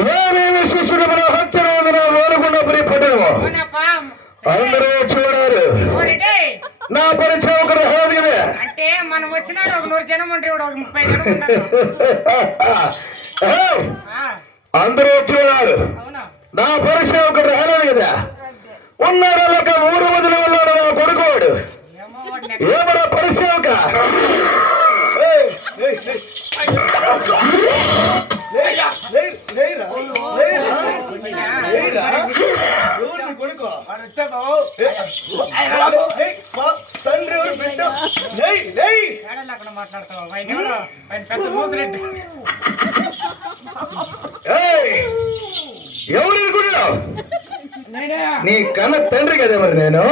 ఏమేమి శిష్యుడు హత్యన వేలుగుండపురి పట్టణము అందరూ చూడారు. నా పరిచయం ఒకరు అంటే మనం వచ్చినాడు ఒక 100 జనం ఉంటే ఒక 30 జనం ఉన్నారు. అందరూ చూడారు. నా పరిచయం ఒకరు రాలేదు కదా. ఉన్నాడు లేక ఊరు వదిలి వెళ్ళాడు నా కొడుకోడు. ఏమన్నా పరిచయం ఎవరు అనుకుంటున్నావు? నీ కన్న తండ్రి కదా మరి నేను.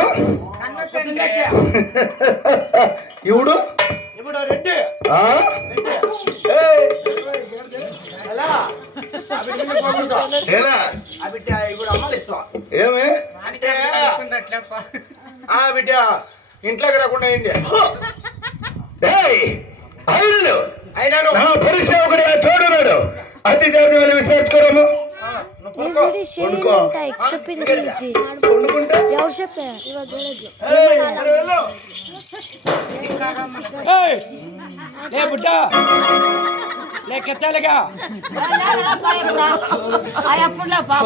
ఇప్పుడు రెడ్డి ఏమే బిడ్డ ఇంట్లోకి రాకుండా అయింది. అయినాను నా పరిసేవకుడు చూడున్నాడు. అతి జాగ్రత్త వెళ్ళి విచారించుకోరాము. బుడ్డ లేకెత్తాలిగా అప్పుడు పాప